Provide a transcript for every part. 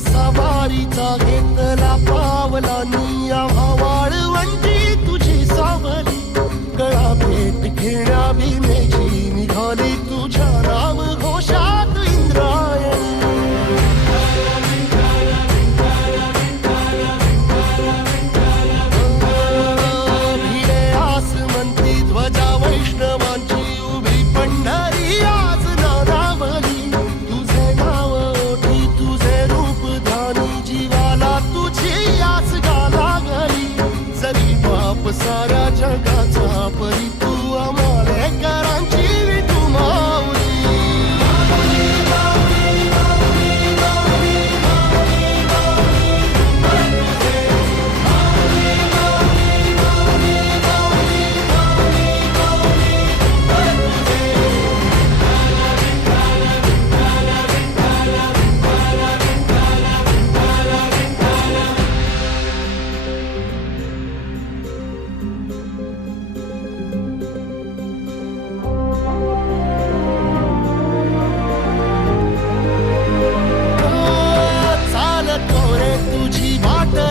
सवारीचा घेतला पावला निया वाळवंटी तुझी सावली गळा भेट घेण्या भीमेची निघाली तुझ्या नाम घोषात इंद्रायणी भिडे आसमंती ध्वजा वैष्णवांची उभी पंढरी आज नादावली तुझे नाव ओठी तुझे रूप जीवाला तुझी आस गाला गली जरी बाप साऱ्या जगाचा परी तू आमालेकरांची विठू माऊली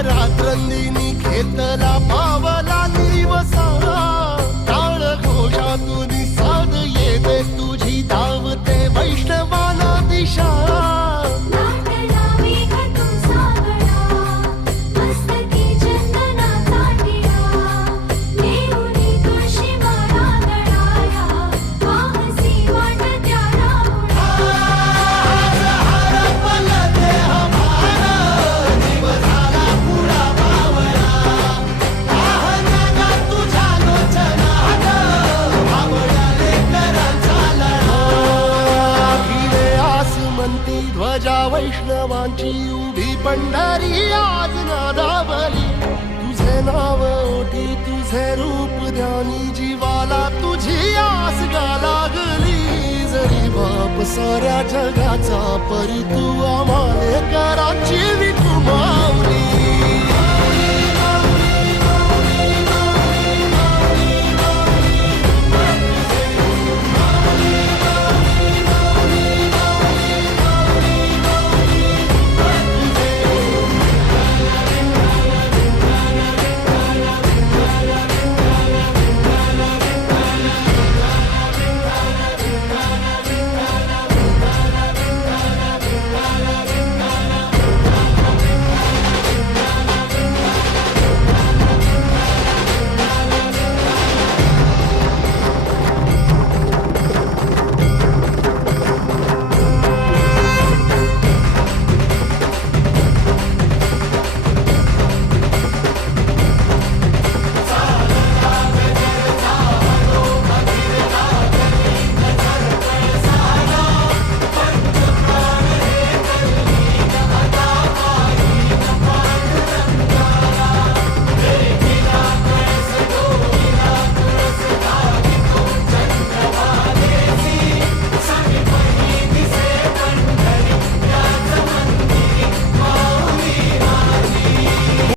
रात्रंदिनी घेतला पावला निवसा टाळ घोषातून साध येते तुझी धावते वैष्णवाला दिशा ध्वजा वैष्णवांची उभी पंढरी आज नादावली तुझे नाव ओठी तुझे रूप ध्यानी जीवाला तुझी आस गा लागली जरी बाप साऱ्या जगाचा परी तू आमालेकरांची विठू माऊली